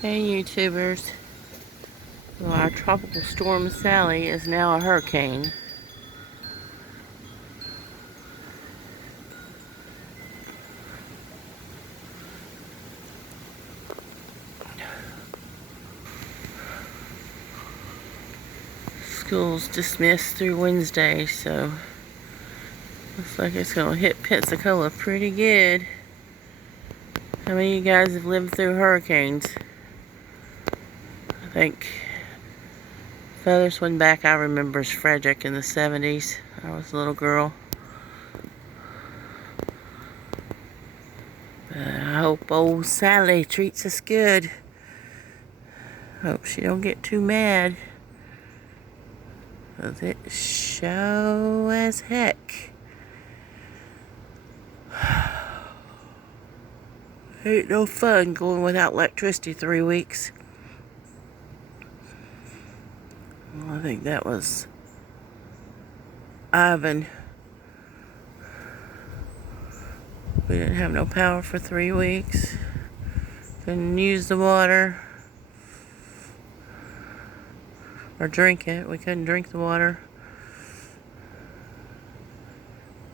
Hey YouTubers. Well, our tropical storm Sally is now a hurricane. School's dismissed through Wednesday, so looks like it's gonna hit Pensacola pretty good. How many of you guys have lived through hurricanes? I think furthest one back I remember is Frederick in the 70s. I was a little girl. But I hope old Sally treats us good. Hope she don't get too mad. 'Cause it show as heck. Ain't no fun going without electricity 3 weeks. Well, I think that was Ivan. We didn't have no power for 3 weeks. Couldn't use the water or drink it. We couldn't drink the water.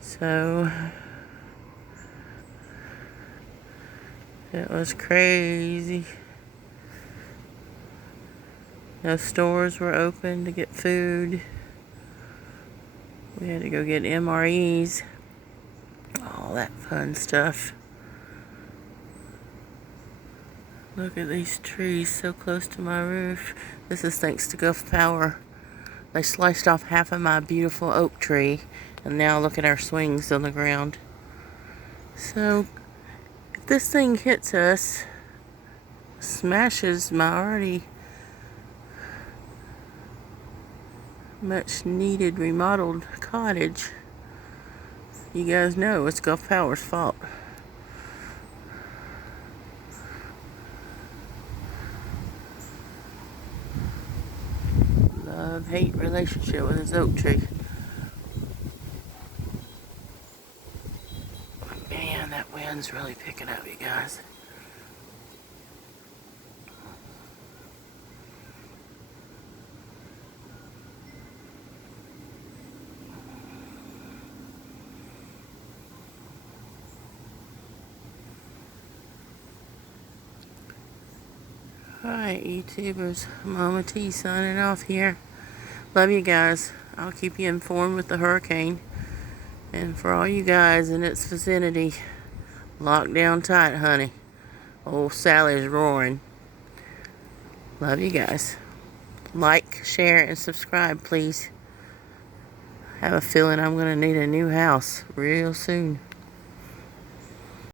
So it was crazy. No stores were open to get food. We had to go get MREs. All that fun stuff. Look at these trees so close to my roof. This is thanks to Gulf Power. They sliced off half of my beautiful oak tree, and now look at our swings on the ground. So if this thing hits us, smashes my already much needed remodeled cottage, you guys know it's Gulf Power's fault. Love-hate relationship with this oak tree. Man, that wind's really picking up, you guys. Alright, YouTubers, Mama T signing off here. Love you guys. I'll keep you informed with the hurricane. And for all you guys in its vicinity, lock down tight, honey. Old Sally's roaring. Love you guys. Like, share, and subscribe, please. I have a feeling I'm going to need a new house real soon.